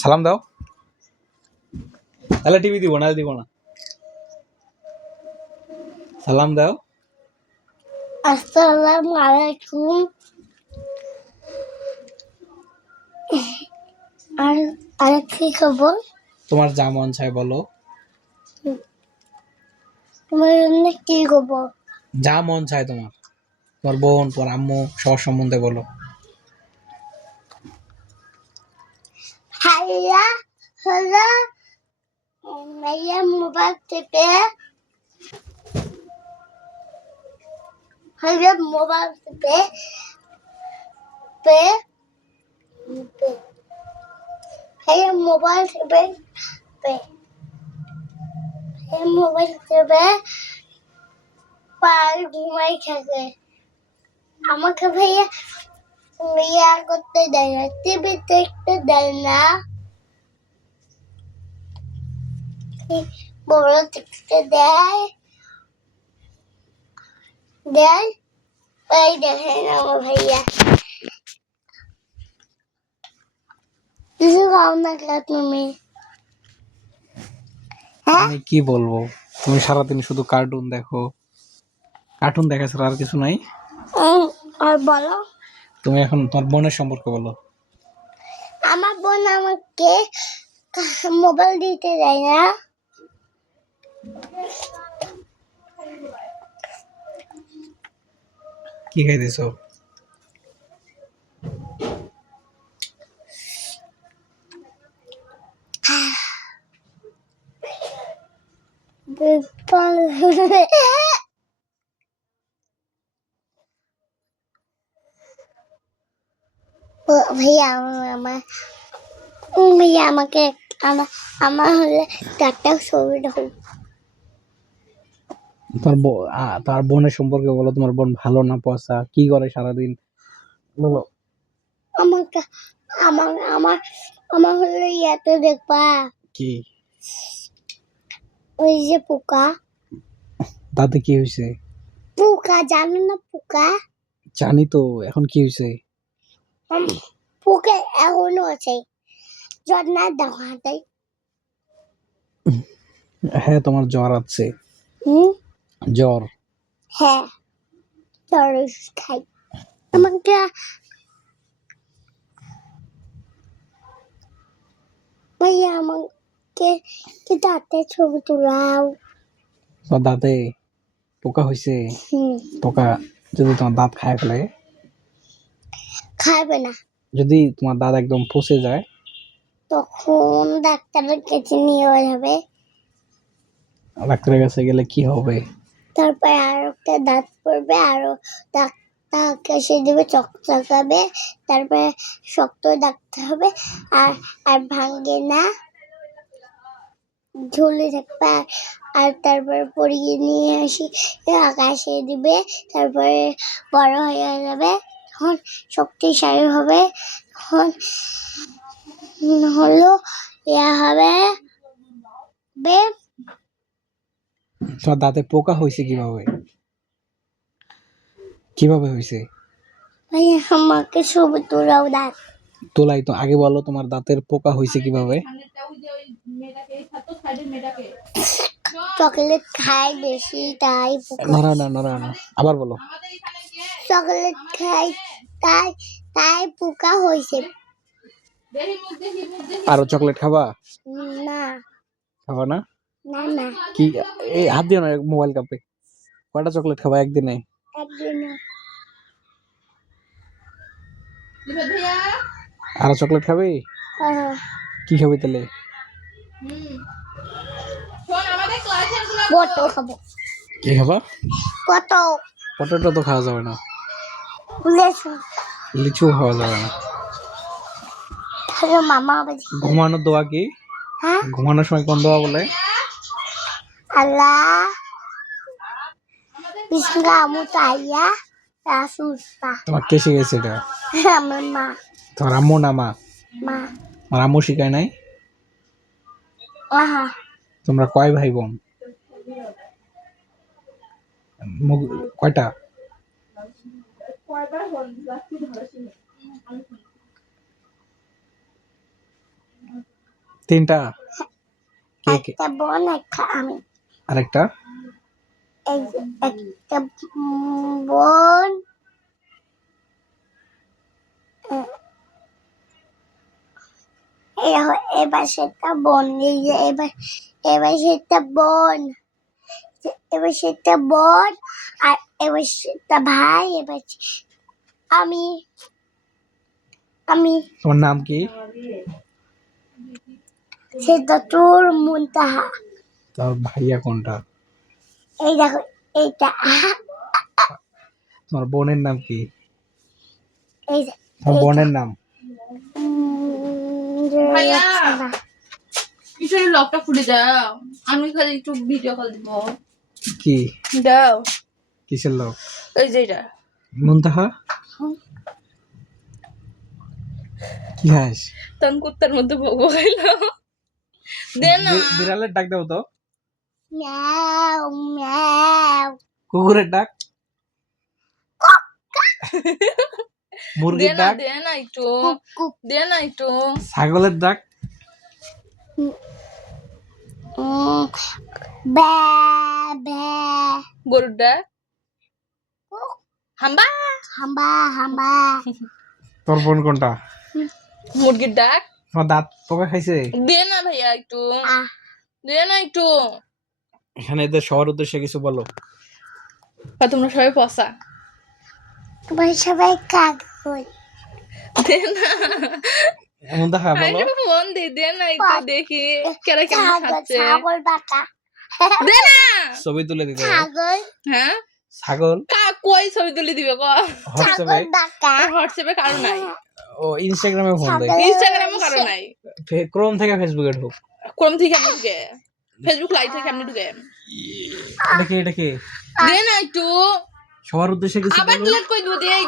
সালাম দাও। তাহলে টিভি দিব না, দিব না। সালাম দাও। আসসালামু আলাইকুম। আর কি খবর? তোমার যা মন চায় বলো। তোমার জন্য কি খবর? যা মন চায় তোমার, তোমার বোন, তোমার আম্মু, সবার সম্বন্ধে বলো। ভাইয়া হলো ভাইয়া মোবাইল টিপে ভাইয়া মোবাইল টিপে পে পে ভাইয়া মোবাইল টিপে পে ভাইয়া মোবাইল টিপে পার ঘুমাই থাকে। আমাকে ভাইয়া ইয়া করতে দেয় না, টিভি দেখতে দেয় না, বড় দেখতে দেয় দেয় এই দেখেন আমার ভাইয়া কিছু খাও না কেন তুমি? আমি কি বলবো, তুমি সারাদিন শুধু কার্টুন দেখো। কার্টুন দেখা ছাড়া আর কিছু নাই? আর বলো। তুমি এখন তোমার বোনের সম্পর্কে বলো। আমার বোন আমাকে মোবাইল দিতে দেয় না। কি খাইতেছো? ভাইয়া আমার ভাইয়া আমাকে আমার আমার হলে চারটা ছবি দেখো। তোমার বোনের সম্পর্কে বলো। তোমার বোন ভালো না পচা, কি করে সারাদিন বলো। আমাকে আমার আমার আমার হলে ইয়াতে দেখবা কি? ওই যে পোকা। তাতে কি হয়েছে? পোকা জানো না? পোকা জানি তো, এখন কি হয়েছে? পোকা এখনো আছে, জ্বর না দেখাতে। হ্যাঁ, তোমার জ্বর আছে। জ্বর? হ্যাঁ, জ্বর খাই। আমাকে ভাইয়া আমাকে কি দাঁতে ছবি তোলাও। তোমার দাঁতে পোকা হয়েছে? পোকা যদি তোমার দাঁত খায় ফেলে? খাবে না। যদি তোমার দাঁত একদম পচে যায়? তখন ডাক্তারের কাছে নিয়ে যাবে। ডাক্তারের কাছে গেলে কি হবে? তারপরে আর একটা দাঁত পড়বে, আরো ডাক্তার কাছে দেবে, চকচকাবে, তারপরে শক্ত ডাকতে হবে। আর আর ভাঙবে না, ঝুলে থাকবে। আর তারপরে পরিয়ে নিয়ে আসি, আকাশে দিবে, তারপরে বড় হয়ে যাবে, তখন শক্তিশালী হবে, তখন হলো ইয়া হবে। তোমার দাঁতে পোকা হয়েছে কিভাবে? কিভাবে হয়েছে? ভাইয়া আমাকে ছবি তোলাও দাঁত। তোলাই তো, আগে বলো তোমার দাঁতের পোকা হয়েছে কিভাবে? চকলেট খাই বেশি তাই নড়া না, নড়া না, আবার বলো। চকলেট খাই তাই তাই পোকা হয়েছে। আরো চকলেট খাবা? না খাবা না? না না, কি? এই হাত দিও না মোবাইল কাপে। কয়টা চকলেট খাবা একদিনে? একদিনও। আরো চকলেট খাবে? কি খাবে তাহলে? পটো খাবো। কি খাবা? পটো। পটেটো তো খাওয়া যাবে না। লেসু। লিচু খাওয়া যাবে না। হ্যালো মামা। ঘুমানোর দোয়া কি? হ্যাঁ, ঘুমানোর সময় কোন দোয়া বলে? আল্লাহ বিসমিল্লাহিররহমানিররহিম রাসূলুল্লাহ। তোমার কে শিখেছে এটা? আমার মা। তোমার আম্মু না মা? মা। আমার আম্মু শিখায় নাই? আহা, তোমরা কয় ভাই বোন? কয়টা? তিনটা কে কে একটা বোন একটা আমি আরেকটা এই যে একটা বোন এবার সেটা বোন এই যে এবার সেটা বোন এবার সেটা বোন আর এবার সেটা ভাই এবার আমি আমি তোমার নাম কি? সেটা তোর মুনতাহা তোর ভাইয়া কোনটা? এই দেখো এইটা তোমার বোনের নাম কি? এই যে তোমার বোনের নাম? ভাইয়া। যাচ্ছে না। পিছনে লকটা খুলে দাও, আমি খালি একটু ভিডিও কল দিব। কি দাও, কিসের লোক? এই যে এটা। মুনতাহা কি খাস? তখন কুত্তার মধ্যে ভোগ খাইলো। দে না। বিড়ালের ডাক দাও তো। ম্যাও ম্যাও কুকুরের ডাক, দে মুরগির না, ডাক, দে না একটু, কুক কুক দে না একটু। ছাগলের ডাক, ব্যা ব্যা গরুর ডাক, হাম্বা। হাম্বা হাম্বা তোর বোন কোনটা? মুরগির ডাক। তোমার দাঁত পোকা খাইছে? দে না ভাইয়া একটু, আহ দে না একটু। এখানে এদের সবার উদ্দেশ্যে কিছু বলো। আর তোমরা সবাই পচা। তোমার সবাই কাগজ দে না। মুনতাহা বলো। আমি ফোন দে না একটু দেখি কেরা কেমন ছাগল খাচ্ছে। ছাগল বাটা দে না। ছবি তুলে দিতে হবে। ছাগল হ্যাঁ, ছাগল কই ছবি তুলে দিবে ক? হোয়াটসঅ্যাপে, ছাগল বাটা হোয়াটসঅ্যাপে কারো নাই, ও ইনস্টাগ্রামে ফোন দেয়, ছাগল। ইনস্টাগ্রামে কারো নাই, ক্রোম থেকে ফেসবুকে ঢুক। ক্রোম থেকে কেমন ঢুকে, ফেসবুক লাইভ থেকে কেমন ঢুকে। এটা কি দে না একটু, সবার উদ্দেশ্যে কিছু আবার বলো। ডিলেট করে দিব দে।